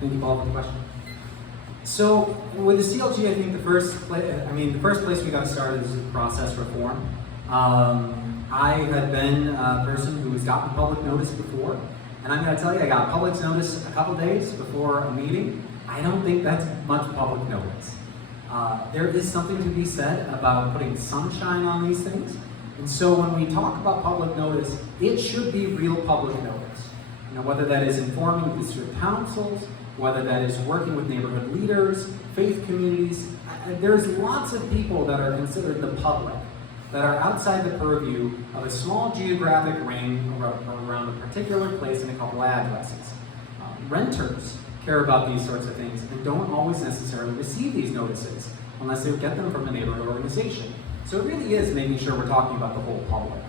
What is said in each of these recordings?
Thank you, Paul, for the question. So with the CLG, I think the first place we got started is process reform. I had been a person who has gotten public notice before, and I'm going to tell you, I got public notice a couple days before a meeting. I don't think that's much public notice. There is something to be said about putting sunshine on these things, and so when we talk about public notice, it should be real public notice. You know, whether that is informing district councils, whether that is working with neighborhood leaders, faith communities. There's lots of people that are considered the public, that are outside the purview of a small geographic ring around a particular place and a couple addresses. Renters care about these sorts of things and don't always necessarily receive these notices unless they get them from a neighborhood organization. So it really is making sure we're talking about the whole public.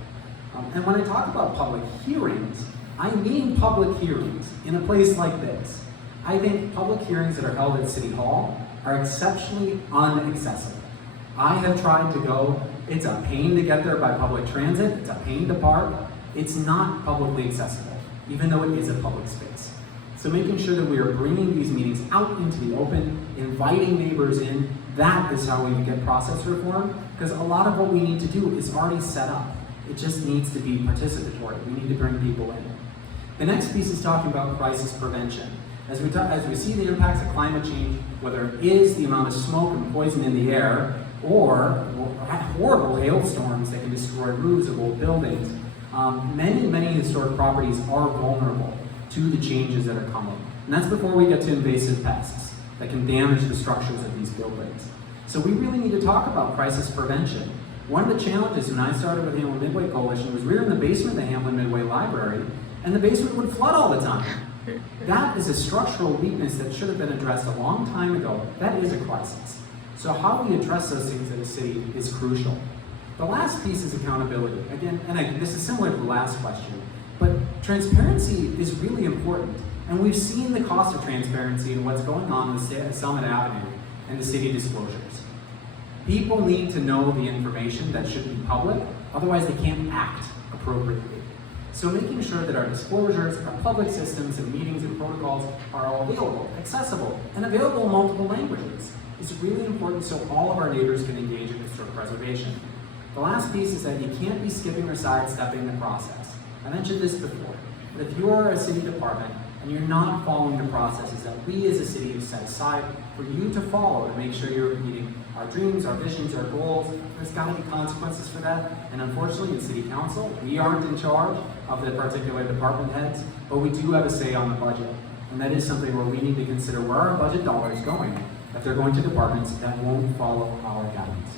And when I talk about public hearings, I mean public hearings in a place like this. I think public hearings that are held at City Hall are exceptionally inaccessible. I have tried to go. It's a pain to get there by public transit. It's a pain to park. It's not publicly accessible, even though it is a public space. So making sure that we are bringing these meetings out into the open, inviting neighbors in, that is how we get process reform, because a lot of what we need to do is already set up. It just needs to be participatory. We need to bring people in. The next piece is talking about crisis prevention. As we see the impacts of climate change, whether it is the amount of smoke and poison in the air, or horrible hailstorms that can destroy roofs of old buildings, many historic properties are vulnerable to the changes that are coming. And that's before we get to invasive pests that can damage the structures of these buildings. So we really need to talk about crisis prevention. One of the challenges when I started with the Hamlin Midway Coalition was we were in the basement of the Hamlin Midway Library, and the basement would flood all the time. That is a structural weakness that should have been addressed a long time ago. That is a crisis. So how we address those things in the city is crucial. The last piece is accountability. Again, this is similar to the last question, but transparency is really important. And we've seen the cost of transparency and what's going on in Summit Avenue and the city disclosures. People need to know the information that should be public, otherwise they can't act appropriately. So making sure that our disclosures, our public systems and meetings and protocols are all available, accessible, and available in multiple languages is really important so all of our neighbors can engage in historic preservation. The last piece is that you can't be skipping or sidestepping the process. I mentioned this before, but if you're a city department and you're not following the processes that we as a city have set aside for you to follow to make sure you're meeting our dreams, our visions, our goals, there's got to be consequences for that. And unfortunately, in City Council, we aren't in charge of the particular department heads, but we do have a say on the budget. And that is something where we need to consider where our budget dollars going if they're going to departments that won't follow our guidance.